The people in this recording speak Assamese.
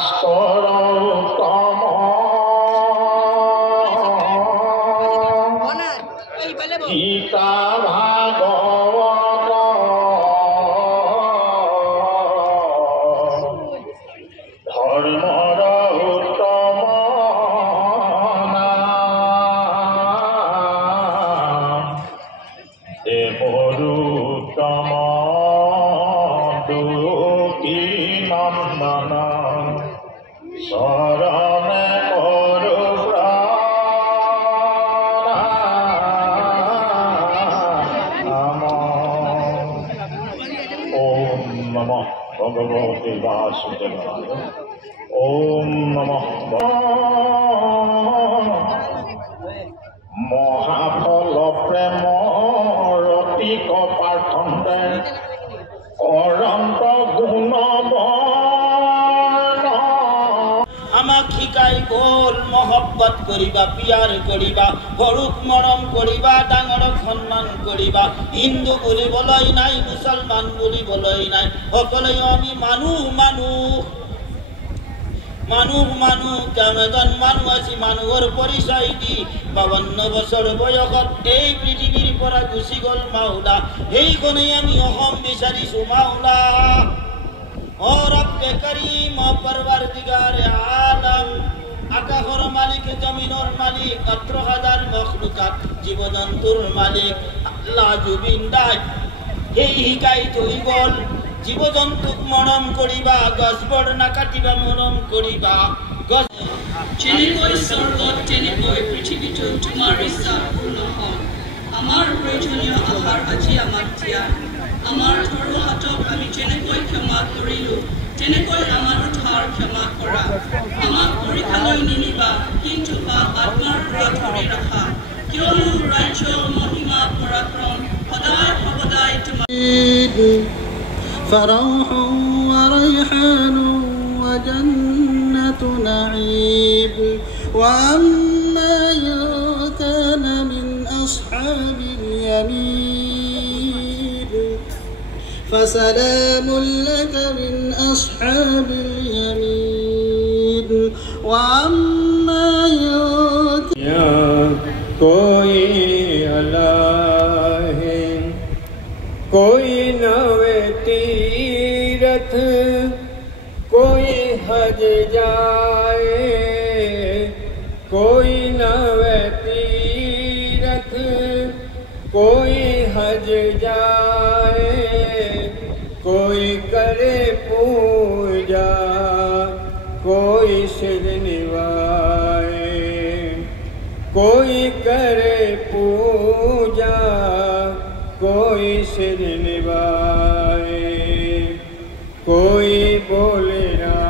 শাস্ত্ৰৰ উত্তম গীতা ভাগৱত ধৰ্মৰ উত্তম দেৱৰো উত্তম দুখী নন্দন শৰণে কৰো প্ৰণাম। ওম নমঃ ভগৱতে বাসুদেৱায়। ওম নমঃ মহাফল প্ৰেমৰ অতিক পাৰ্থন্দে অনন্ত গুণবৰ্ণ আমাক শিকাই গ'ল মহব্বত কৰিবা, পিয়াৰ কৰিবা, সৰুক মৰম কৰিবা, ডাঙৰক সন্মান কৰিবা। হিন্দু বুলিবলৈ নাই, মুছলমান বুলিবলৈ নাই, সকলোৱে আমি মানুহ মানুহ মানুহ মানুহ। কেনেজন মানুহ আছে মানুহৰ পৰিচয় দি 52 বছৰ বয়সত এই পৃথিৱীৰ পৰা গুচি গ'ল মাওলা। সেইখনেই আমি অসম বিচাৰিছো মাওলা। ও ৰব্বে কৰিম ও পৰৱৰ্তিগাৰে আলম, আকাশৰ মালিক, জমিনৰ মালিক, 18,000 মখলুকাত, জীৱ জন্তুৰ মালিক আল্লাহ জুবিন দাই সেই শিকাই থৈ গ'ল। জীৱ জন্তুক মৰম কৰিবা, গছবোৰ নাকাটিবা, মৰম কৰিবা। যেনেকৈ স্বৰ্গত তেনেকৈ পৃথিৱীতো তোমাৰ ইচ্ছা পূৰ্ণ হওক। আমাৰ প্ৰয়োজনীয় আহাৰ আজি আমাক দিয়া। আমাৰ ধৰোহাতক আমি যেনেকৈ ক্ষমা কৰিলো তেনেকৈ আমাৰ ধাৰ ক্ষমা কৰা। আমাক পৰীক্ষালৈ নিনিবা, কিন্তু আত্মাৰ পৰা ধৰি ৰাখা, কিয়নো ৰাজ্য, মহিমা, পৰাক্ৰম সদায় সদায় তোমাৰ। فروح وريحان وجنة نعيم وأما إن كان من أصحاب اليمين فسلام لك من أصحاب اليمين وأما कोई अल्लाह है, कोई नवे तीरथ, कोई हज जाए, कोई नवे तीरथ, कोई हज जाए, कोई करे पूजा, कोई सिर निवाए, कोई करे पूजा, कोई सिर निभाए, कोई बोले ना